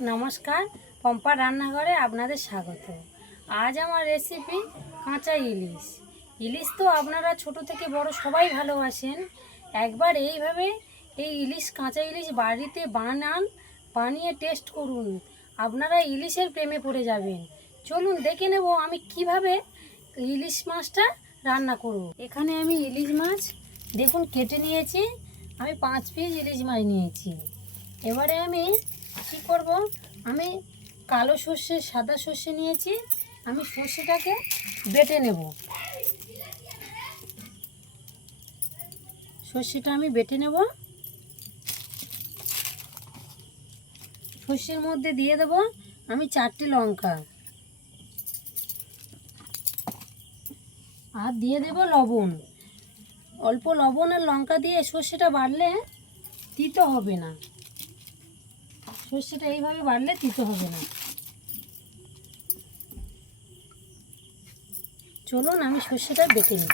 নমস্কার, পম্পার রান্নাঘরে আপনাদের স্বাগত। আজ আমার রেসিপি কাঁচা ইলিশ। ইলিশ তো আপনারা ছোট থেকে বড় সবাই ভালোবাসেন। একবার এইভাবে কাঁচা ইলিশ বাড়িতে বানিয়ে টেস্ট করুন। আপনারা ইলিশের প্রেমে পড়ে যাবেন। চলুন দেখে নেব আমি কিভাবে ইলিশ মাছটা রান্না করব। এখানে আমি ইলিশ মাছ দেখুন কেটে নিয়েছি। আমি 5 পিস ইলিশ মাছ নিয়েছি। এবারে আমি কী করব, আমি কালো সর্ষে সাদা সর্ষে নিয়েছি। আমি সর্ষেটাকে বেটে নেব। সর্ষেটা আমি বেটে নেব। সর্ষের মধ্যে দিয়ে দেব আমি 4টে লঙ্কা, আর দিয়ে দেব লবণ। অল্প লবণ আর লঙ্কা দিয়ে সর্ষেটা বাটলে তিতো হবে না। সর্ষেটা এইভাবে বাটলে তিতো হবে না। চলুন আমি সর্ষেটা বেটে নিই।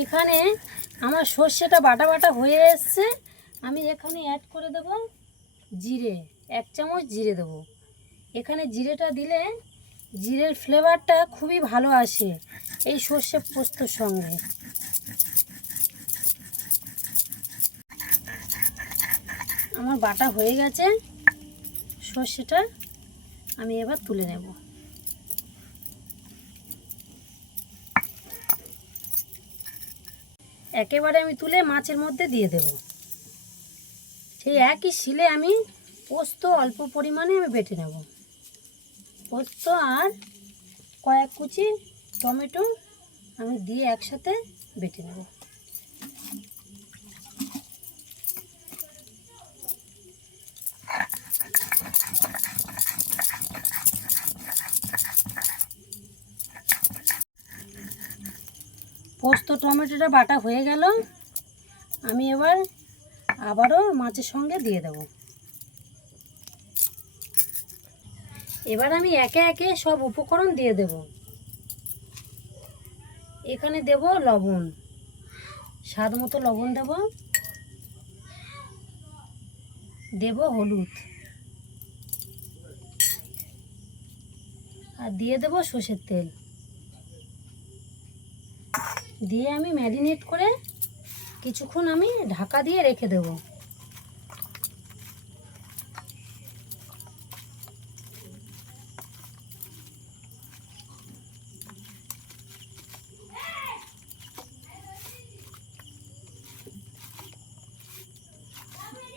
এখানে আমার সর্ষেটা বাটা বাটা হয়ে এসছে। আমি এখানে অ্যাড করে দেব জিরে, 1 চামচ জিরে দেবো। এখানে জিরেটা দিলে জিরের ফ্লেভারটা খুবই ভালো আসে এই সর্ষে পোস্তর সঙ্গে। আমার বাটা হয়ে গেছে সর্ষেটা, আমি এবার তুলে নেব। একেবারে আমি তুলে মাছের মধ্যে দিয়ে দেব। সেই একই শিলে আমি পোস্ত অল্প পরিমাণে আমি বেটে নেব। পোস্ত আর কয়েক কুচি টমেটো আমি দিয়ে একসাথে বেটে নেব। পোস্ত টমেটোটা বাটা হয়ে গেল। আমি এবার আবারও মাছের সঙ্গে দিয়ে দেব। এবার আমি একে একে সব উপকরণ দিয়ে দেব। এখানে দেব লবণ, স্বাদ মতো লবণ দেব। দেব হলুদ, আর দিয়ে দেব সর্ষের তেল। দিয়ে আমি ম্যারিনেট করে কিছুক্ষণ আমি ঢাকা দিয়ে রেখে দেব।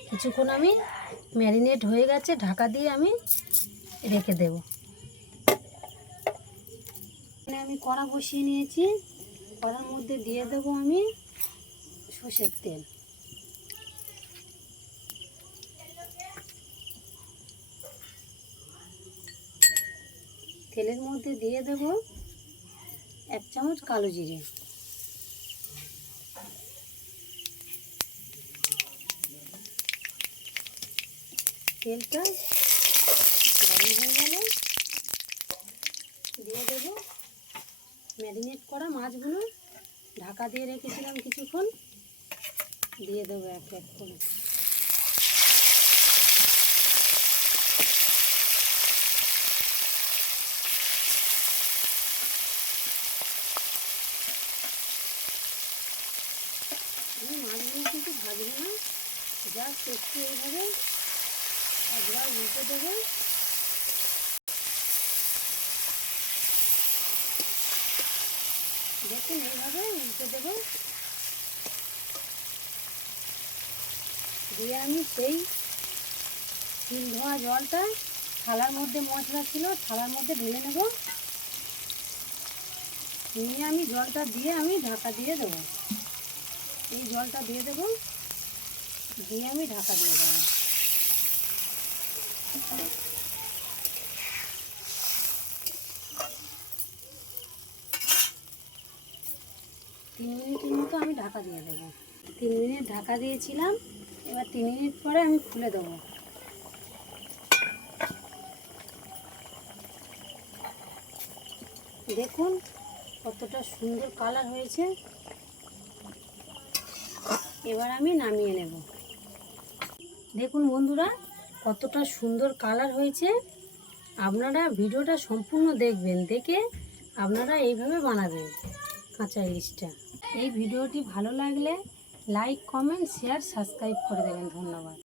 কিছুক্ষণ আমি ম্যারিনেট হয়ে গেছে, ঢাকা দিয়ে আমি রেখে দেব। এখানে আমি কড়া বসিয়ে নিয়েছি। কড়ার মধ্যে দিয়ে দেব আমি সর্ষের তেল। তেলের মধ্যে দিয়ে দেব 1 চামচ কালো জিরে। তেলটা গরম হয়ে গেলে দিয়ে দেব ম্যারিনেট করা মাছগুলো, ঢাকা দিয়ে রেখেছিলাম কিছুক্ষণ, দিয়ে দেবো এক এক করে। আমি মাছগুলো কিন্তু ভাজবো না, জাস্ট একটু এইভাবে একবার উল্টে দেবো। দেখুন এইভাবে উল্টে দেবো। দিয়ে আমি সেই তিল ধোয়া জলটা থালার মধ্যে, মশলা ছিল থালার মধ্যে ঢেলে নেব। নিয়ে আমি জলটা দিয়ে আমি ঢাকা দিয়ে দেবো। এই জলটা দিয়ে দেবো, দিয়ে আমি ঢাকা দিয়ে দেবো। 3 মিনিটের মতো আমি ঢাকা দিয়ে দেবো। 3 মিনিট ঢাকা দিয়েছিলাম। এবার 3 মিনিট পরে আমি খুলে দেবো। দেখুন কতটা সুন্দর কালার হয়েছে। এবার আমি নামিয়ে নেব। দেখুন বন্ধুরা, কতটা সুন্দর কালার হয়েছে। আপনারা ভিডিওটা সম্পূর্ণ দেখবেন, দেখে আপনারা এইভাবে বানাবেন কাঁচা ইলিশটা। এই ভিডিওটি ভালো লাগলে লাইক, কমেন্ট, শেয়ার, সাবস্ক্রাইব করে দেবেন। ধন্যবাদ।